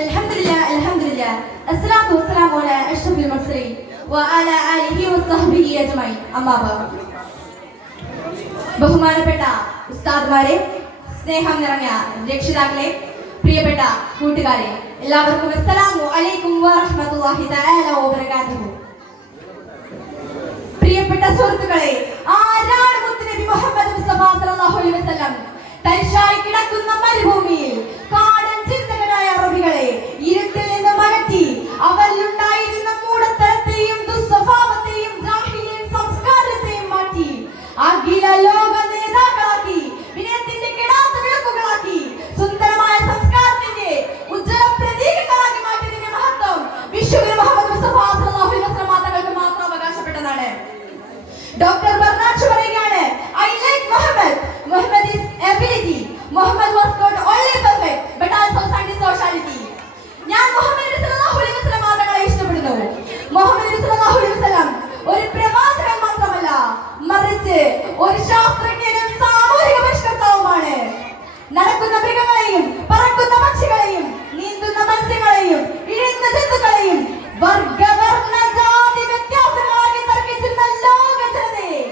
Alhamdulillah. Assalatu wassalamu ala ashrafil mursalin wa ala alihi wa sahbihi ajma'in. Amma ba'd. ബഹുമാനപ്പെട്ട ഉസ്താദ്മാരെ, സ്നേഹം നിറഞ്ഞ രക്ഷിതാക്കളെ, പ്രിയപ്പെട്ട കൂട്ടുകാരെ, എല്ലാവർക്കും അസ്സലാമു അലൈക്കും വറഹ്മത്തുള്ളാഹി തആല വബറകാതുഹു. പ്രിയപ്പെട്ട സുഹൃത്തുക്കളെ, ആരാണ് മുത്തുനബി മുഹമ്മദ് മുസ്തഫ സല്ലല്ലാഹു അലൈഹി വസല്ലം? തരിശായി കിടക്കുന്ന മരുഭൂമിയിൽ കാടൻ ചിന്തകരായ അറബികളെ ഇരുട്ടിൽ നിന്ന് അകറ്റി അവരിലുണ്ടായിരുന്ന മൂഢത്തരത്തെയും ദുസ്വഭാവത്തെയും ജാഹിലിയൻ സംസ്കാരത്തെയും മാറ്റി അഖില ലോക നേതാക്കളാക്കി, വിനയത്തിന്റെ കെടാത്ത വിളക്കുകളാക്കി, സുന്ദരമായ സംസ്കാരത്തിന്റെ ഉജ്ജ്വല പ്രതീകങ്ങളാക്കി മാറ്റിയതിന്റെ മഹത്വം വിശ്വഗുരു മുഹമ്മദ് മുസ്തഫ സല്ലല്ലാഹു അലൈഹി വസല്ലം തങ്ങൾക്ക് മാത്രം അവകാശപ്പെട്ടതാണ്. ഡോക്ടർ ബർനാഡ് പറയുകയാണ്, I like Muhammad. Muhammad is ability. Muhammad was not only perfect but also sound sociality. ഞാൻ മുഹമ്മദ് സല്ലല്ലാഹു അലൈഹി വസല്ലം തങ്ങളെ ഇഷ്ടപ്പെടുന്നു. മുഹമ്മദ് സല്ലല്ലാഹു അലൈഹി വസല്ലം ഒരു പ്രവാചകൻ മാത്രമല്ല, മറിച്ച് ഒരു ശാസ്ത്രജ്ഞനും സാമൂഹിക പരിഷ്കർത്താവുമാണ്. നടക്കുന്ന മൃഗങ്ങളെയും പറക്കുന്ന പക്ഷികളെയും നീന്തുന്ന മത്സ്യങ്ങളെയും ഇഴയുന്ന ജന്തുക്കളെയും വർഗവർണ്ണ ജാതി വ്യത്യാസങ്ങളാക്കി തർക്കിച്ചിരുന്ന ലോക ജനതയെ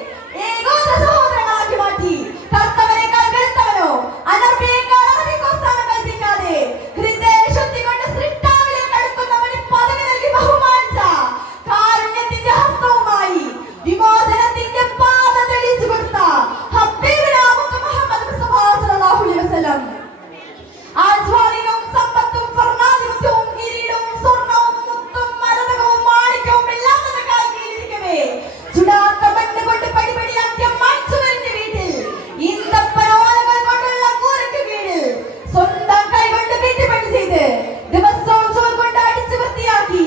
ഏകോദര സഹോദരങ്ങളാക്കി മാറ്റി കർത്തവനേക്കാൾ വെളുത്തവനോ അനർബിയേക്കാൾ അറബിക്കോ സ്ഥാനം കൽപ്പിക്കാതെ ഹൃദയശുദ്ധി കൊണ്ട് സൃഷ്ടാവിലേക്ക് അടുക്കുന്നവന് പദവി നൽകി ബഹുമാനിച്ച കാരുണ്യത്തിന്റെ ഹസ്തവുമായി വിമോചനത്തിന്റെ പാത തെളിയിച്ചു കൊടുത്ത ഹബീബുനാ മുഹമ്മദ് മുസ്തഫ സല്ലല്ലാഹു അലൈഹി വസല്ലം ആജ്വാലിനും സമ്പത്തും സ്വർണ്ണാധിപത്യവും കിരീടവും സ്വർണ്ണവും മുത്തും മരതകവും മാണിക്യവും എല്ലാം തന്നെ കാൽക്കീഴിരിക്കവേ ചുടാത്ത മണ്ണ് കൊണ്ട് പടിപടിയാക്കിയ മൺചുവരിന്റെ വീട്ടിൽ ഈന്തപ്പനോലകൾ കൊണ്ടുള്ള കൂരയ്ക്ക് കീഴിൽ സ്വന്തം കൈകൊണ്ട് വീട്ടുപണി ചെയ്ത് ദിവസവും ചുവർ കൊണ്ട് അടിച്ചു വൃത്തിയാക്കി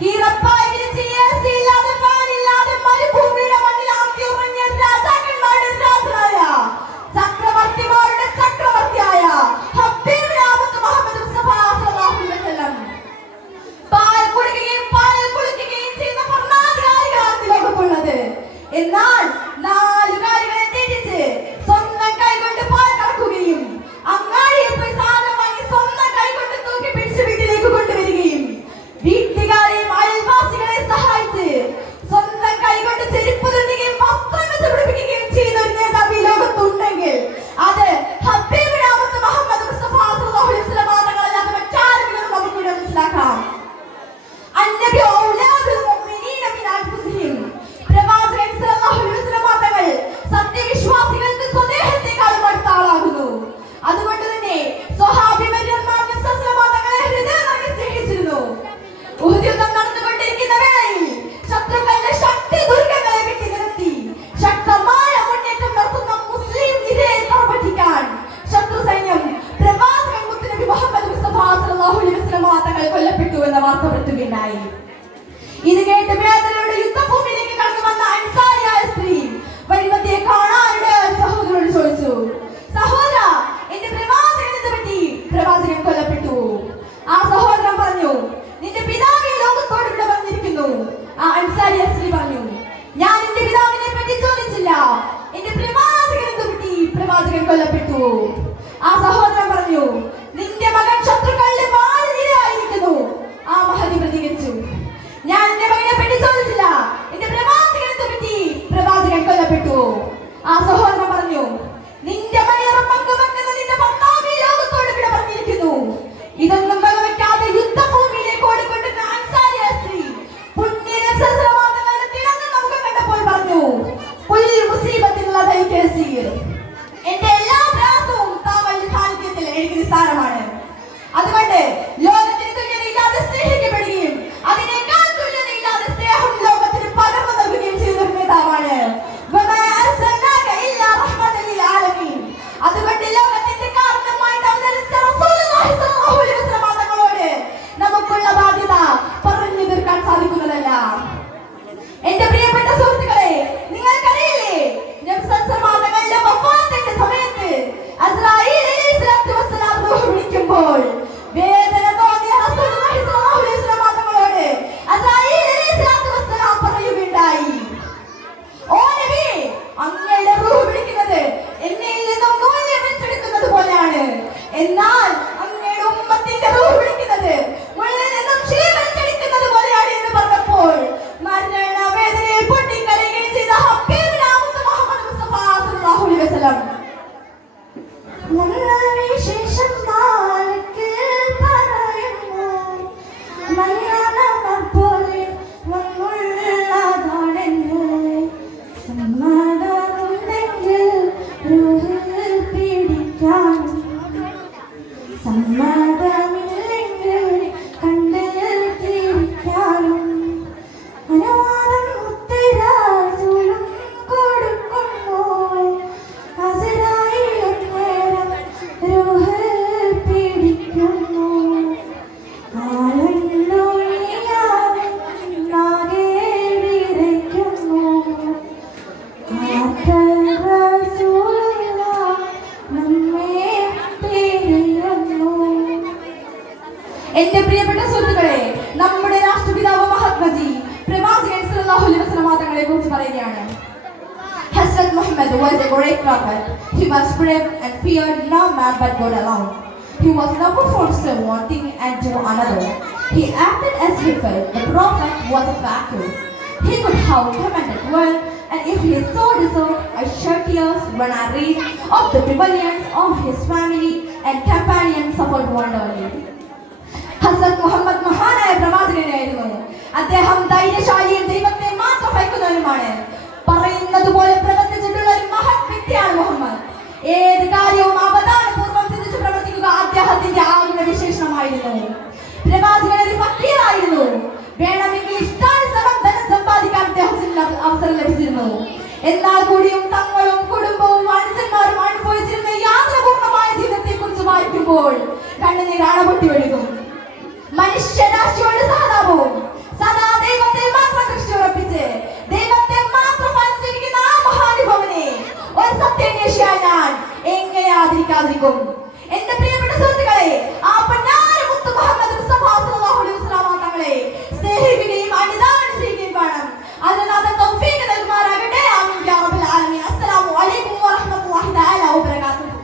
കീറപ്പായ വിരിച്ച് ഏസിയില്ലാതെ ഫാനില്ലാതെ മരുഭൂമിയുടെ മണ്ണിൽ ആക്കി ഉറങ്ങിയ രാജാക്കന്മാരുടെ രാജനായ ചക്രവർത്തിമാരുടെ ചക്രവർത്തിയായ ഹബീബുനാ മുഹമ്മദ് മുസ്തഫ സല്ലല്ലാഹു അലൈഹി വസല്ലം പാൽ കുടിക്കുകയും പാലിൽ കുളിക്കുകയും ചെയ്യുന്ന ഭരണാധികാരികളാണ് ലോകത്തുള്ളത്. എന്നാൽ നാല് കാര്യങ്ങളെ തെറ്റിച്ച് സ്വന്തം കൈകൊണ്ട് പാൽ കറക്കുകയും അങ്ങാടിയിൽ പോയി സാധനം വാങ്ങി സ്വന്തം കൈകൊണ്ട് തൂക്കി പിടിച്ച് വീട്ടിലേക്ക് കൊണ്ടുവരികയും വീട്ടുകാരെയും അയൽവാസികളെ സഹായിച്ച് സ്വന്തം കൈകൊണ്ട് ചെരുപ്പ് തുന്നുകയും വസ്ത്രങ്ങൾ പിടിപ്പിക്കുകയും ചെയ്യുന്ന ഒരു നേതാവ് ഈ ലോകത്തുണ്ടെങ്കിൽ അത് ഹബീബുനാ മുഹമ്മദ് മുസ്തഫ സല്ലല്ലാഹു അലൈഹി വസല്ലം തങ്ങളല്ലാതെ മറ്റാരെങ്കിലും നമുക്ക് ഇവിടെ മനസ്സിലാക്കാം. അന്നബി ഔലാദുൽ മുഅ്മിനീന മിൻ അൻഫുസിഹിം. പ്രവാചകൻ സല്ലല്ലാഹു അലൈഹി വസല്ലം തങ്ങൾ സത്യവിശ്വാസികൾക്ക് സ്വദേഹത്തെക്കാളും അടുത്ത ആളാകുന്നു. അതുകൊണ്ട് തന്നെ സ്വഹാബിമാർ തങ്ങളെ ഹൃദയം നിറഞ്ഞ് സ്നേഹിച്ചിരുന്നു. ഉഹദ് യുദ്ധം നടന്നുകൊണ്ടിരിക്കുന്ന വേളയിൽ ശത്രുക്കളുടെ ശക്തി ദുർഗങ്ങളെ വെട്ടി നിരത്തി ശക്തമായ മുന്നേറ്റം നടത്തുന്ന മുസ്ലിം നിരയെ തറപറ്റിക്കാൻ ശത്രു സൈന്യം പ്രവാചകൻ മുത്തുനബി മുഹമ്മദ് മുസ്തഫ സല്ലല്ലാഹു അലൈഹി വസല്ലം തങ്ങൾ കൊല്ലപ്പെട്ടു എന്ന വാർത്ത പരത്തുകയുണ്ടായി. ഇത് കേട്ട് വേദനയുടെ യുദ്ധഭൂമിയിലേക്ക് കടന്നു വന്ന അൻസാരിയായ സ്ത്രീ വഴിമധ്യേ കാണാനിടെ സഹോദരനോട് ചോദിച്ചു, സഹോദര, എന്റെ പ്രവാചകൻ എന്ത് പറ്റി? പ്രവാചകൻ കൊല്ലപ്പെട്ടു. ആ സഹോദരൻ പറഞ്ഞു, നിന്റെ പിതാവ് ഈ ലോകത്തോട് ഇവിടെ വന്നിരിക്കുന്നു. ആ അൻസാരിയ സ്ത്രീ പറഞ്ഞു, ഞാൻ എന്റെ പിതാവിനെ പറ്റി ചോദിച്ചില്ല, എന്റെ പ്രവാചകൻ എന്ത് പറ്റി? പ്രവാചകൻ കൊല്ലപ്പെട്ടു. ആ സഹോദരൻ പറഞ്ഞു, നിന്റെ മകൻ ശത്രുക്കളുടെ വാളിനിരയായിരിക്കുന്നു. ആ മഹതി പ്രതികരിച്ചു, ഞാൻ എന്റെ മകനെ പറ്റി ചോദിച്ചു എന്റെ പ്രിയപ്പെട്ട സുഹൃത്തുക്കളെ, നമ്മുടെ രാഷ്ട്രപിതാവ് മഹാത്മജി പ്രവാചകൻ സല്ലല്ലാഹു അലൈഹി വസല്ലം തങ്ങളെ കുറിച്ച് പറയുകയാണ്. Hazrat Muhammad was a great prophet. He was brave and feared no man but God alone. He was never forced to say one thing and do another. He acted as he felt. The prophet was a factor. He could have commanded well, and if he so deserved, I shed tears when I read of the rebellions of his family and companions suffered wonderfully. ഹസ്രത്ത് മുഹമ്മദ് മഹാനായ പ്രവാചകനായിരുന്നു. അദ്ദേഹം ധൈര്യശാലിയും ദൈവത്തെ മാത്രം ഭയക്കുന്നവനുമാണ്. പറയുന്നത് പോലെ പ്രവർത്തിച്ചിട്ടുള്ള ഒരു മഹത് വ്യക്തിയാണ് മുഹമ്മദ്. ഏത് കാര്യവും അവധാനപൂർവ്വം ചിന്തിച്ച് പ്രവർത്തിക്കുക അദ്ദേഹത്തിന്റെ ആളുടെ വിശേഷണമായിരുന്നു. പ്രവാചകൻ ഒരു ഫക്കീറായിരുന്നു. വേണമെങ്കിൽ ഇഷ്ടാനുസരണം ധനം സമ്പാദിക്കാൻ അദ്ദേഹത്തിന് അവസരം ലഭിച്ചിരുന്നു. എന്നാൽ കൂടിയും തങ്ങളും കുടുംബവും അനുജന്മാരും അനുഭവിച്ചിരുന്ന യാത്രപൂർണമായ ജീവിതത്തെ കുറിച്ച് വായിക്കുമ്പോൾ കണ്ണുനീർ അണപൊട്ടി ഒഴുകും. മനുഷ്യരാശിയോട് സഹതാപവും സദാ ദൈവത്തെ മാത്രം ദൃഷ്ടി ഉറപ്പിച്ച് ദൈവത്തെ മാത്രം അനുസരിക്കുന്ന ആ മഹാനുഭവനെ ഒരു സത്യാന്വേഷിയായി ഞാൻ എങ്ങനെ ആദരിക്കാതിരിക്കും? എന്റെ പ്രിയപ്പെട്ട സുഹൃത്തുക്കളെ, ആ പൊന്നാര മുത്ത് മുഹമ്മദ് മുസ്തഫ സല്ലല്ലാഹു അലൈഹി വസല്ലം തങ്ങളെ സ്നേഹിക്കുകയും അനുധാവനം ചെയ്യുകയും വേണം. അതിനാഥൻ തൗഫീഖ് നൽകുമാറാകട്ടെ. ആമീൻ യാ റബ്ബൽ ആലമീൻ. അസ്സലാമു അലൈക്കും വറഹ്മത്തുള്ളാഹി തആല വബറകാതുഹു.